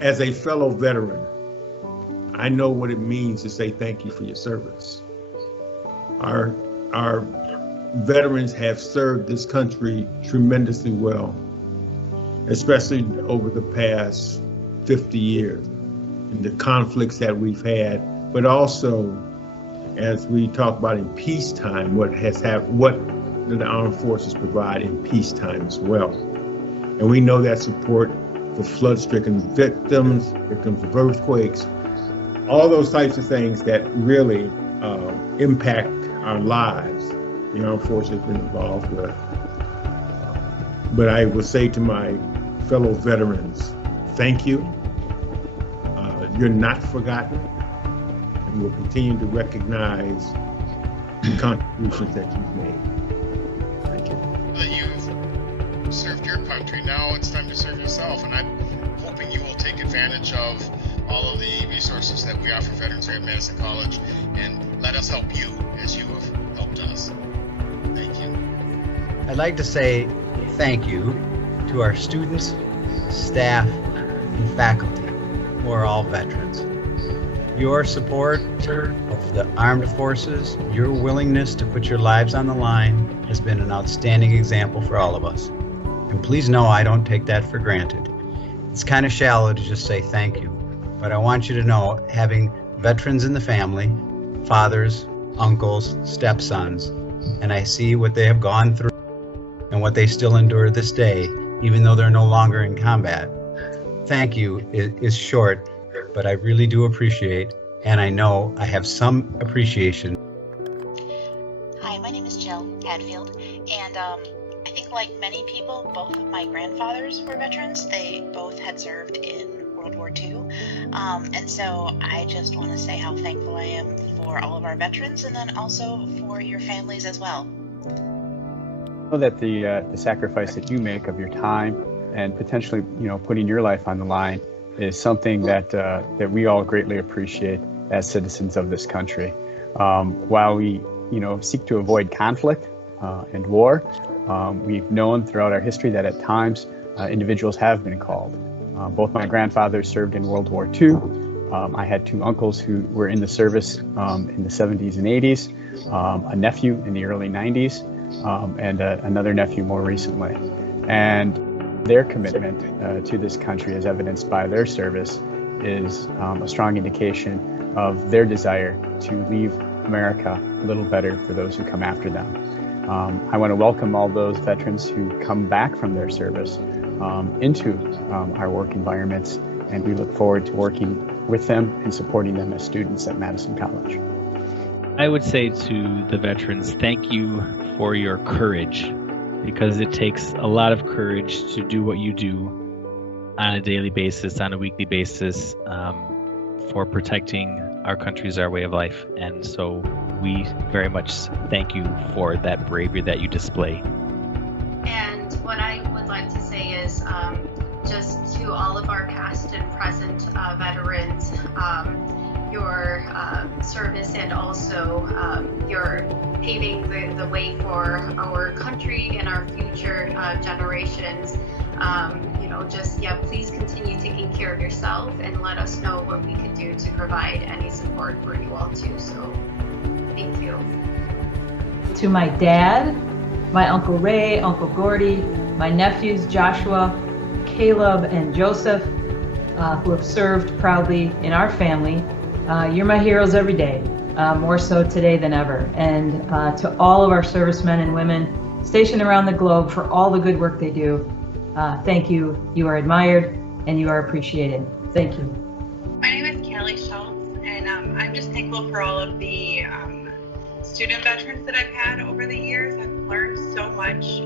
as a fellow veteran, I know what it means to say thank you for your service. Our veterans have served this country tremendously well, especially over the past 50 years and the conflicts that we've had, but also as we talk about in peacetime, what the armed forces provide in peacetime as well. And we know that support for flood-stricken victims of earthquakes, all those types of things that really impact our lives, the armed forces have been involved with. But I will say to my fellow veterans, thank you. You're not forgotten, and we'll continue to recognize the contributions that you've made. Thank you. That you've served your country, now it's time to serve yourself, and I'm hoping you will take advantage of all of the resources that we offer veterans here at Madison College, and let us help you as you have helped us. Thank you. I'd like to say thank you to our students, staff, and faculty who are all veterans. Your support of the armed forces, your willingness to put your lives on the line has been an outstanding example for all of us. And please know I don't take that for granted. It's kind of shallow to just say thank you, but I want you to know, having veterans in the family, fathers, uncles, stepsons, and I see what they have gone through and what they still endure this day, even though they're no longer in combat. Thank you is short, but I really do appreciate, and I know I have some appreciation. Hi, my name is Jill Hadfield, and I think like many people, both of my grandfathers were veterans. They both had served in World War II, and so I just want to say how thankful I am for all of our veterans, and then also for your families as well. I know that the sacrifice that you make of your time and potentially, putting your life on the line is something that we all greatly appreciate as citizens of this country. While we, seek to avoid conflict and war, we've known throughout our history that at times individuals have been called. Both my grandfathers served in World War II. I had two uncles who were in the service in the 70s and 80s, a nephew in the early 90s, and another nephew more recently. And their commitment to this country, as evidenced by their service, is a strong indication of their desire to leave America a little better for those who come after them. I want to welcome all those veterans who come back from their service into our work environments, and we look forward to working with them and supporting them as students at Madison College. I would say to the veterans, thank you for your courage, because it takes a lot of courage to do what you do on a daily basis, on a weekly basis, for protecting our country, our way of life. And so we very much thank you for that bravery that you display. And what I would like to say is just to all of our past and present veterans, your service and also your paving the way for our country and our future generations. Please continue taking care of yourself and let us know what we could do to provide any support for you all too. So thank you. To my dad, my Uncle Ray, Uncle Gordy, my nephews Joshua, Caleb, and Joseph, who have served proudly in our family. You're my heroes every day, more so today than ever. And to all of our servicemen and women stationed around the globe for all the good work they do, thank you. You are admired and you are appreciated. Thank you. My name is Kelly Schultz, and I'm just thankful for all of the student veterans that I've had over the years. I've learned so much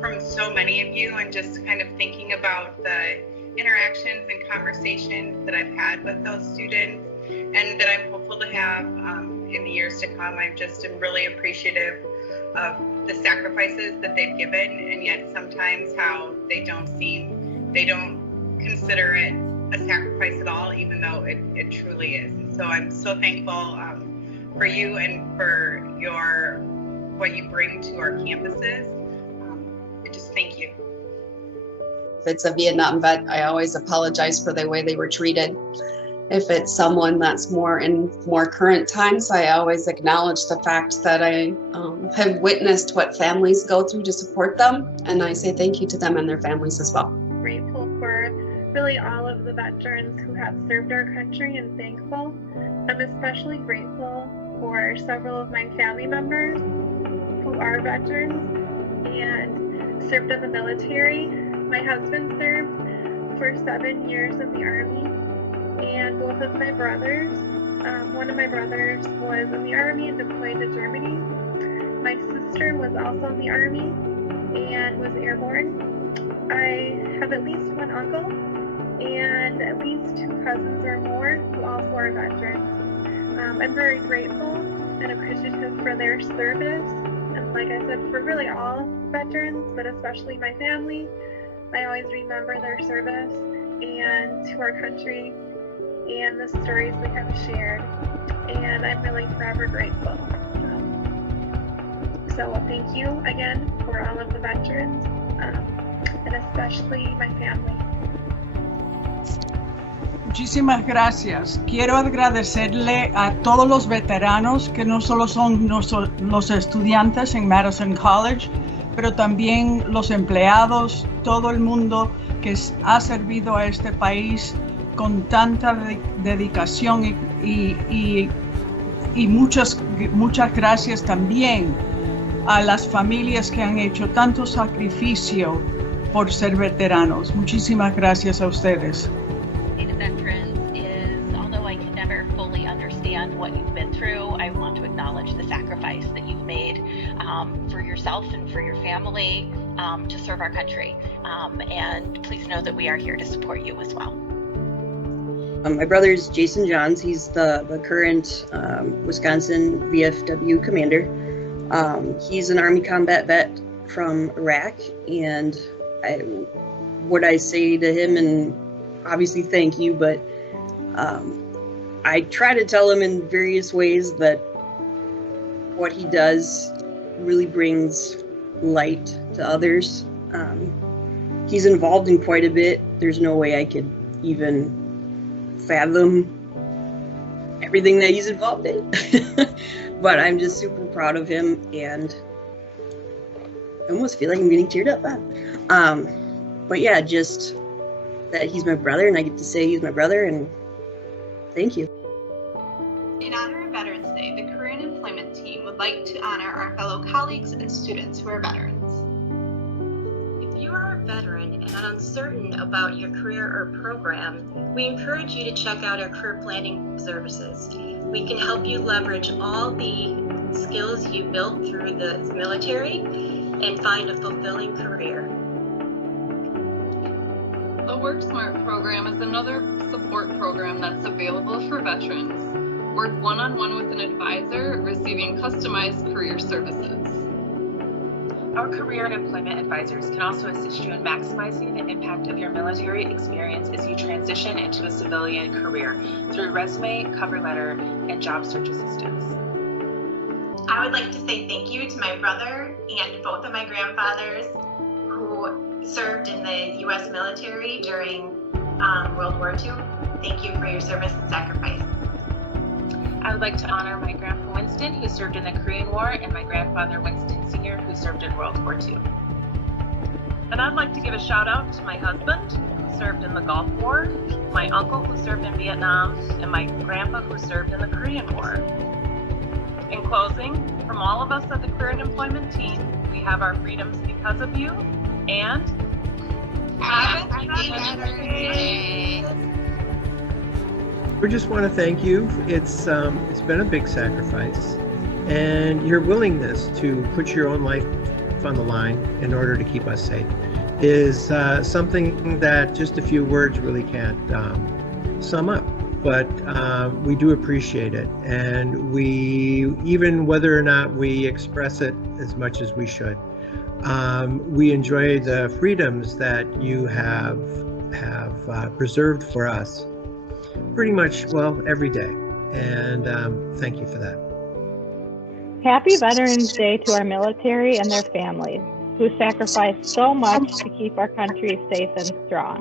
from so many of you, and just kind of thinking about the interactions and conversations that I've had with those students and that I'm hopeful to have in the years to come. I just am really appreciative of the sacrifices that they've given, and yet sometimes how they don't consider it a sacrifice at all, even though it truly is. And so I'm so thankful for you and for what you bring to our campuses. Just thank you. If it's a Vietnam vet, I always apologize for the way they were treated. If it's someone that's more in more current times, I always acknowledge the fact that I have witnessed what families go through to support them. And I say thank you to them and their families as well. Grateful for really all of the veterans who have served our country and thankful. I'm especially grateful for several of my family members who are veterans and served in the military. My husband served for 7 years in the Army, and both of my brothers, one of my brothers was in the Army and deployed to Germany. My sister was also in the Army and was airborne. I have at least one uncle and at least 2 cousins or more who also are veterans. I'm very grateful and appreciative for their service, and like I said, for really all veterans, but especially my family. I always remember their service and to our country and the stories we have shared, and I'm really forever grateful. So thank you again for all of the veterans, and especially my family. Muchísimas gracias. Quiero agradecerle a todos los veteranos que no solo son los estudiantes en Madison College, pero también los empleados, todo el mundo que ha servido a este país con tanta dedicación y muchas gracias también a las familias que han hecho tanto sacrificio por ser veteranos. Muchísimas gracias a ustedes. Veterans is, although I can never fully understand what you've been through, I want to acknowledge the sacrifice that you've made for yourself and for your family to serve our country. And please know that we are here to support you as well. My brother's Jason Johns. He's the current Wisconsin VFW commander. He's an Army combat vet from Iraq, and what I say to him, and obviously thank you, but I try to tell him in various ways that what he does really brings light to others. He's involved in quite a bit. There's no way I could even fathom everything that he's involved in. But I'm just super proud of him, and I almost feel like I'm getting teared up. But yeah, just that he's my brother, and I get to say he's my brother, and thank you. In honor of Veterans Day, the Career and Employment team would like to honor our fellow colleagues and students who are veterans. If you are a veteran and uncertain about your career or program, we encourage you to check out our career planning services. We can help you leverage all the skills you built through the military and find a fulfilling career. The Work Smart program is another support program that's available for veterans. Work one-on-one with an advisor, receiving customized career services. Our career and employment advisors can also assist you in maximizing the impact of your military experience as you transition into a civilian career through resume, cover letter, and job search assistance. I would like to say thank you to my brother and both of my grandfathers who served in the U.S. military during World War II. Thank you for your service and sacrifice. I would like to honor my Grandpa Winston, who served in the Korean War, and my grandfather Winston Sr., who served in World War II. And I'd like to give a shout out to my husband, who served in the Gulf War, my uncle, who served in Vietnam, and my grandpa, who served in the Korean War. In closing, from all of us at the Career and Employment team, we have our freedoms because of you, and happy Veterans Day! We just want to thank you. It's been a big sacrifice, and your willingness to put your own life on the line in order to keep us safe is something that just a few words really can't sum up. But we do appreciate it, and we, even whether or not we express it as much as we should, we enjoy the freedoms that you have preserved for us pretty much, well, every day, and thank you for that. Happy Veterans Day to our military and their families. who sacrifice so much to keep our country safe and strong.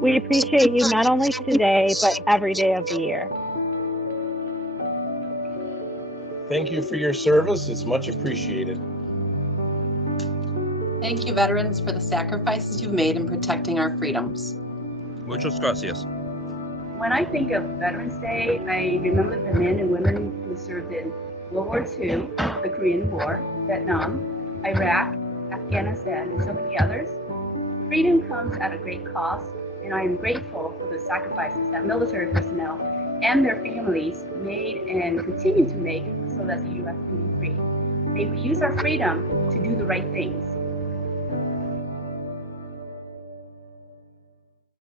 We appreciate you not only today, but every day of the year. Thank you for your service. It's much appreciated. Thank you, veterans, for the sacrifices you've made in protecting our freedoms. Muchas gracias. When I think of Veterans Day, I remember the men and women who served in World War II, the Korean War, Vietnam, Iraq, Afghanistan, and so many others. Freedom comes at a great cost, and I am grateful for the sacrifices that military personnel and their families made and continue to make so that the U.S. can be free. May we use our freedom to do the right things.